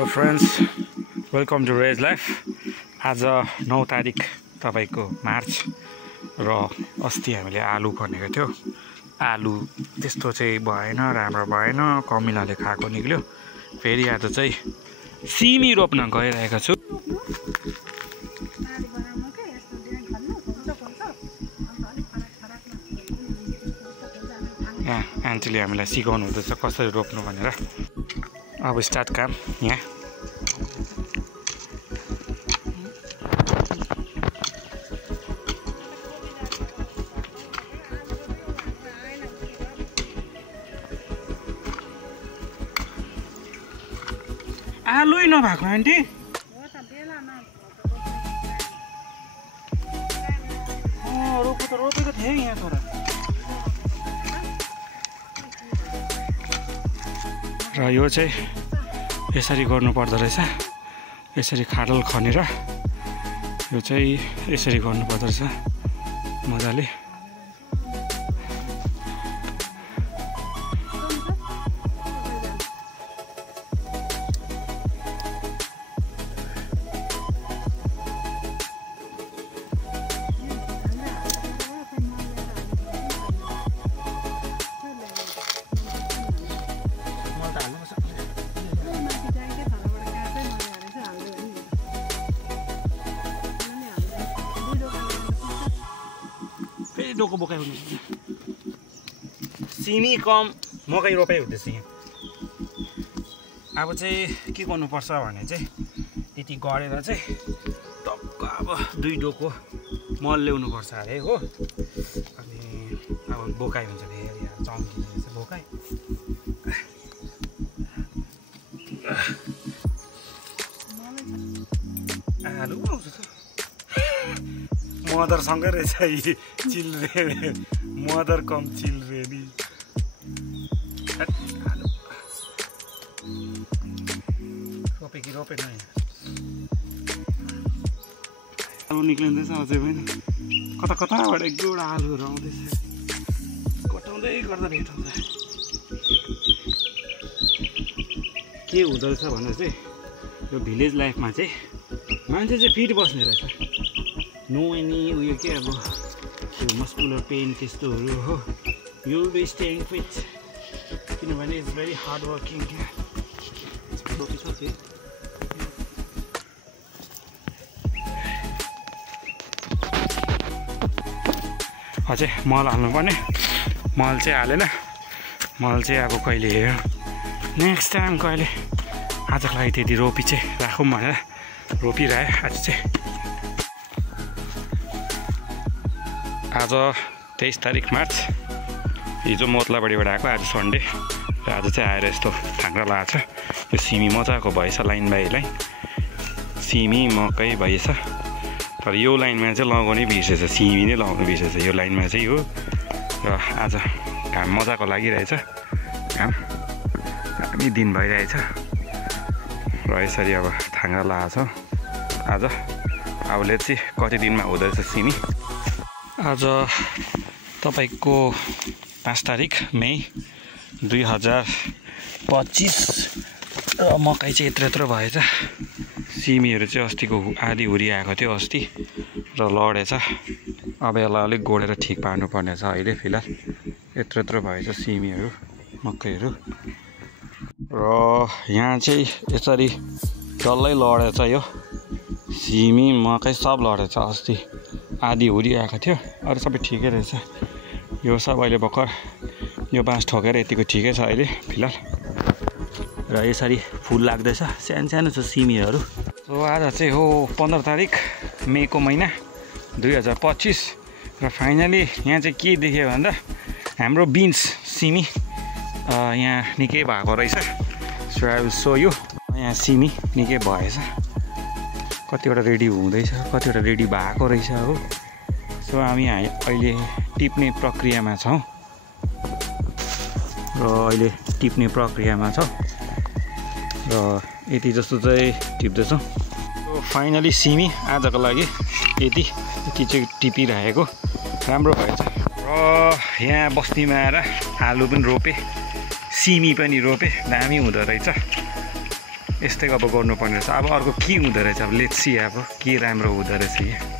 Hello friends, welcome to rage life. आज 9 तारिक तपाईको मार्च र अस्ति हामीले आलु खनेको थियो। आलु त्यस्तो चाहिँ भएन, राम्रो भएन, कमिलाले खाएको निक्ल्यो। फेरि आज चाहिँ सिमी रोप्न गइरहेको छु। यहाँ आन्टीले हामीलाई सिकाउनु हुँदैछ कसरी रोप्नु भनेर। अब स्टार्ट काम। यहाँ आलुै नभएको आन्टी, रोपेको थिएँ यहाँ छोरा। र यो चाहिँ यसरी गर्नु पर्दो रहेछ, यसरी खाडल खनेर यो चाहिँ यसरी गर्नु पर्दो रहेछ मजाले। डोको बोकाइ हुनु सिमी कम मकै रोपाइ हुँदैछ यहाँ। अब चाहिँ के गर्नुपर्छ भने चाहिँ यति गरेर चाहिँ टक्क अब 2 डोको मल ल्याउनुपर्छ अरे हो। अनि अब बोकाइ हुन्छ फेरि चम्किन्छ बोकाइ। आलु आउँछ मदरसँगै रहेछ यी चिल्रे, मदर कम चिल्रे नि। रोपे कि रोपेन आलु निक्लिँदैछ अझै पनि। कता कताबाट एक दुईवटा आलुहरू आउँदैछ, कटाउँदै गर्दा भेटाउँछ। के हुँदो रहेछ भने चाहिँ यो भिलेज लाइफमा चाहिँ मान्छे चाहिँ फिट बस्ने रहेछ। नो एनी उयो के अब यो मस्कुलर पेन त्यस्तोहरू हो। You will be staying fit किनभने इट्स भेरी हार्ड वर्किङ। अझै मल हाल्नुपर्ने, मल चाहिँ हालेन। मल चाहिँ अब कहिले हेऱ्यो नेक्स्ट टाइम कहिले। आजको लागि त्यति रोपी चाहिँ राखौँ भनेर रोपिरह्यो आज चाहिँ। आज 23 तारिक मार्च। हिजो मोतलाबाडीबाट आएको, आज सन्डे र आज चाहिँ आएर यस्तो थाङ्ग्रा लगाएको छ। यो सिमी मजाको भएछ, लाइन बाई लाइन सिमी मकै भएछ। तर यो लाइनमा चाहिँ लगाउनै बिर्सेछ, सिमी नै लगाउनु बिर्सेछ यो लाइनमा चाहिँ हो। र आज घाम मजाको लागिरहेछ, घाम दामी दिन भइरहेछ। र यसरी अब थाङ्ग्रा लगाएको छ आज। अब चाहिँ कति दिनमा हुँदो रहेछ सिमी। आज तपाईको 5 तारिक मई 2025 र मकै चाहिँ यत्रो भएछ। सिमीहरू चाहिँ अस्तिको आधी हुरी आएको थियो अस्ति र लडेछ। अब यसलाई अलिक गोडेर ठिक पार्नुपर्ने छ अहिले फिलहाल। यत्रो भएछ सिमीहरू मकैहरू। र यहाँ चाहिँ यसरी डल्लै लडेछ, यो सिमी मकै सब लडेछ। अस्ति आधी हुरी आएको थियो, अरू सबै ठिकै रहेछ। यो सब अहिले भर्खर यो बाँस ठोकेर यतिको ठिकै छ अहिले फिलहाल। र यसरी फुल लाग्दैछ, सानो छ सिमीहरू। सो आज चाहिँ हो 15 तारिक मेको महिना 2025। र फाइनली यहाँ चाहिँ के देख्यो भन्दा हाम्रो बिन्स सिमी यहाँ निकै भएको रहेछ। So I will so you. यहाँ सिमी निकै भएछ, कतिवटा रेडी हुँदैछ, कतिवटा रेडी भएको रहेछ हो। सो हामी अहिले टिप्ने प्रक्रियामा छौँ र अहिले टिप्ने प्रक्रियामा छौँ र यति जस्तो चाहिँ टिप्दैछौँ। फाइनली सिमी आजको लागि यति चाहिँ टिपिरहेको राम्रो भएछ। र यहाँ बस्तीमा आएर आलु पनि रोपे, सिमी पनि रोपे, दामी हुँदो रहेछ। यस्तै अब गर्नुपर्ने रहेछ। अब अर्को के हुँदो रहेछ अब लेट्स सी अब के राम्रो हुँदो रहेछ।